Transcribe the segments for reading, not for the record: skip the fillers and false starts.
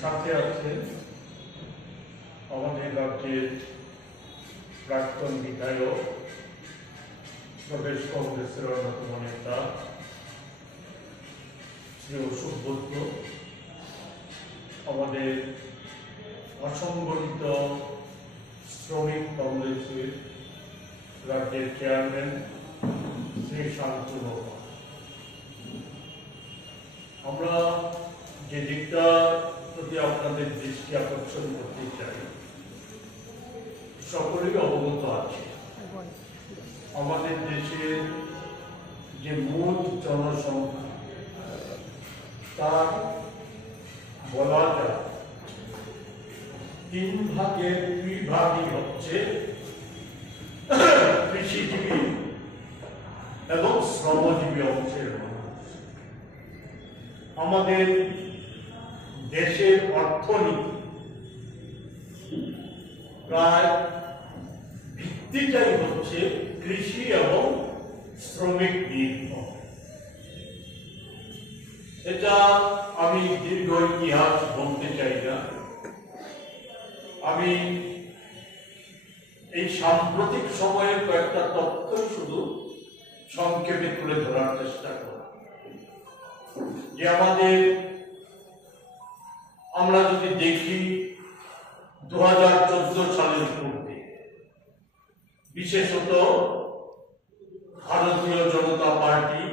সাথে আছে আমাদের রাজ্যের প্রাক্তন বিধায়ক, প্রদেশ কংগ্রেসের অন্যতম নেতা শ্রী সুব্রত, আমাদের অসংগঠিত শ্রমিক কংগ্রেসের রাজ্যের চেয়ারম্যান শ্রী শান্তনু। আমরা যে দিকটা প্রতি আপনাদের দৃষ্টি আকর্ষণ করতে চাই, সকলেই অবগত আছে আমাদের দেশের যে মোট জনসংখ্যা তার বলা যায় 3 ভাগের 2 ভাগই হচ্ছে কৃষিজীবী এবং শ্রমজীবী অংশের মানুষ। আমাদের দেশের অর্থনীতি প্রায় ভিত্তিটাই হচ্ছে কৃষি এবং শ্রমিক নির্ভর। এটা আমি দীর্ঘ ইতিহাস বলতে চাই না, আমি এই সাম্প্রতিক সময়ের কয়েকটা তথ্য শুধু সংক্ষেপে তুলে ধরার চেষ্টা করব। যে আমরা যদি দেখি 2014 সালের পূর্বে বিশেষত ভারতীয় জনতা পার্টি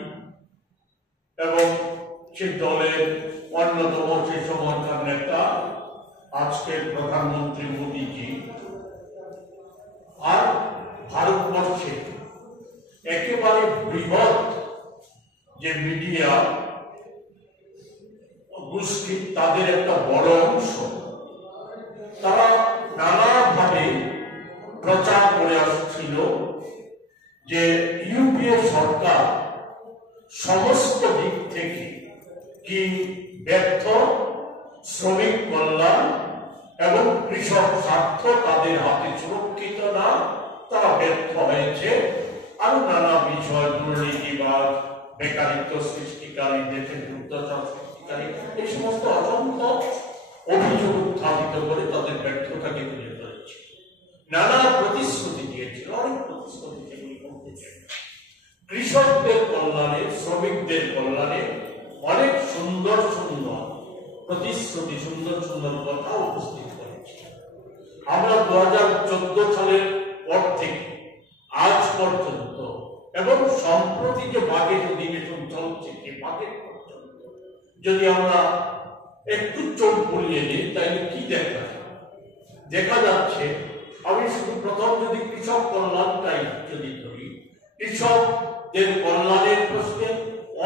এবং সেই দলের অন্যতম সেই সময়কার নেতা আজকের প্রধানমন্ত্রী মোদীজি আর ভারতবর্ষে একেবারে বৃহৎ যে মিডিয়া গোষ্ঠী, তাদের একটা বড় অংশ তারা নানাভাবে প্রচার করে আসছিল যে ইউপিএ সরকার সমস্ত দিক থেকে কি ব্যর্থ, শ্রমিক কল্যাণ এবং কৃষক স্বার্থ তাদের হাতে সুরক্ষিত না, তারা ব্যর্থ হয়েছে। আরো নানা বিষয়, দুর্নীতিবাদ, বেকারিত্ব সৃষ্টিকারী, দেশের দুর্দশা সৃষ্টিকারী, এই সমস্ত অসংখ্য অভিযোগ উত্থাপিত করে তাদের ব্যর্থতাকে তুলে ধরেছে। নানা প্রতিশ্রুতি দিয়েছিল, অনেক প্রতিশ্রুতি যেগুলি করতে চাই। কৃষকদের কল্যাণে, শ্রমিকদের কল্যাণে অনেক সুন্দর সুন্দর প্রতিশ্রুতি, সুন্দর সুন্দর কথা উপস্থিত করেছে। আমরা 2014 সালের পর থেকে আজ পর্যন্ত এবং সম্প্রতি যে বাজেট অধিবেশন চলছে, যে বাজেট পর্যন্ত যদি আমরা একটু চোখ বুলিয়ে নিই, তাহলে কি দেখা যাচ্ছে, আমি শুধু প্রথম যদি কৃষক কল্যাণটাই যদি ধরি, কৃষকদের কল্যাণের প্রশ্নে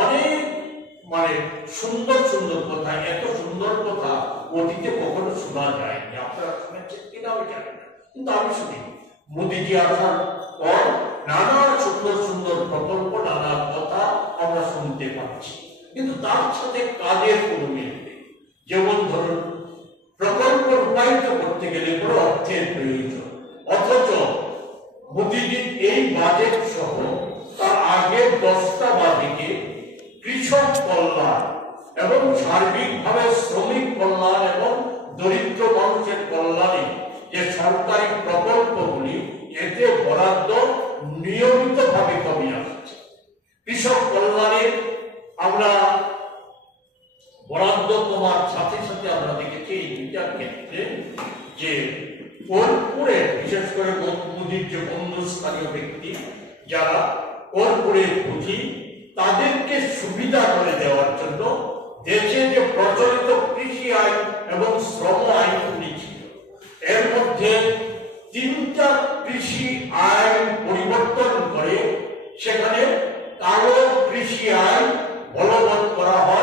অনেক সুন্দর সুন্দর কথা, এত সুন্দর কথা অতীতে কখনো শোনা যায়নি। আপনারা শুনেছেন কিনা আমি জানি না, কিন্তু আমি শুনি মোদীজি আসার পর নানা সুন্দর সুন্দর প্রকল্প, নানা কথা আমরা শুনতে পাচ্ছি, কিন্তু তার সাথে কাজের কোনো মিল নেই। যেমন ধরুন, প্রকল্প রূপায়িত করতে গেলে কোনো অর্থের প্রয়োজন, অথচ মোদীজির এই বাজেট সহ তার আগের 10টা বাজেটে কৃষক কল্যাণ এবং সার্বিকভাবে শ্রমিক কল্যাণ এবং দরিদ্র মানুষের কল্যাণে যে সরকারি প্রকল্পগুলি, এতে বরাদ্দ নিয়মিতভাবে কমে আসছে। কৃষক কল্যাণে আমরা বরাদ্দ কমার সাথে সাথে আমরা দেখেছি এই দুইটা ক্ষেত্রে যে কর্পোরেট, বিশেষ করে মোদীর যে বন্ধুস্থানীয় ব্যক্তি যারা কর্পোরেট পুঁজি, তাদেরকে সুবিধা করে দেওয়ার জন্য দেশে যে প্রচলিত কৃষি আইন এবং শ্রম আইনগুলি ছিল, এর মধ্যে 3টা কৃষি আইন পরিবর্তন করে সেখানে কালো কৃষি আইন বলবৎ করা হয়।